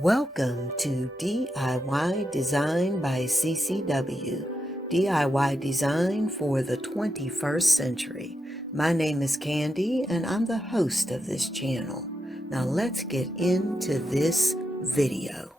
Welcome to DIY Design by CCW, DIY Design for the 21st Century. My name is Candy and I'm the host of this channel. Now let's get into this video.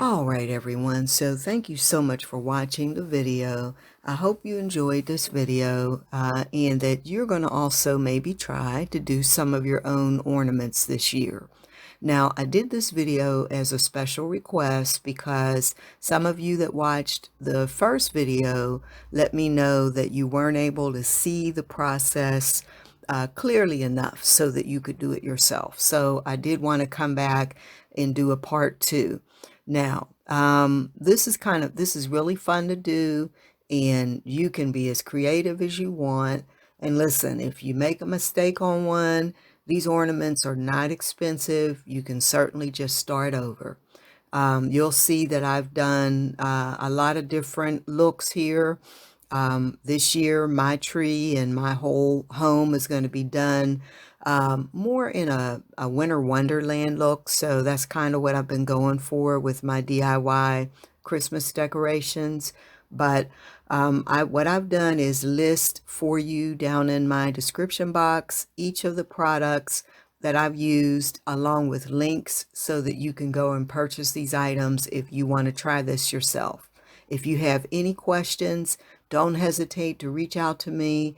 All right, everyone. So thank you so much for watching the video. I hope you enjoyed this video and that you're going to also maybe try to do some of your own ornaments this year. Now, I did this video as a special request because some of you that watched the first video let me know that you weren't able to see the process clearly enough so that you could do it yourself. So I did want to come back and do a part 2. Now, this is really fun to do, and you can be as creative as you want. And listen, if you make a mistake on one, these ornaments are not expensive. You can certainly just start over. You'll see that I've done a lot of different looks here. This year, my tree and my whole home is going to be done more in a winter wonderland look. So that's kind of what I've been going for with my DIY Christmas decorations. But what I've done is list for you down in my description box each of the products that I've used along with links so that you can go and purchase these items if you want to try this yourself. If you have any questions, don't hesitate to reach out to me.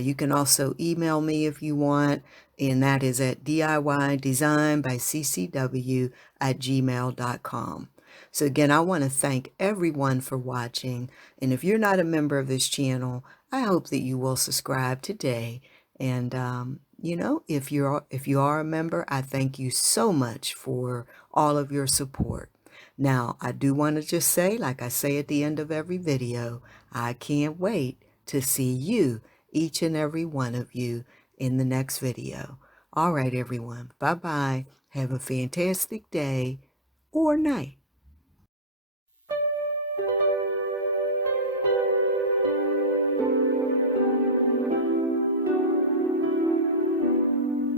You can also email me if you want, and that is at diydesignbyccw@gmail.com. So again, I want to thank everyone for watching. And if you're not a member of this channel, I hope that you will subscribe today. And if you are a member, I thank you so much for all of your support. Now, I do want to just say, like I say at the end of every video, I can't wait to see you, each and every one of you, in the next video. All right, everyone. Bye-bye. Have a fantastic day or night.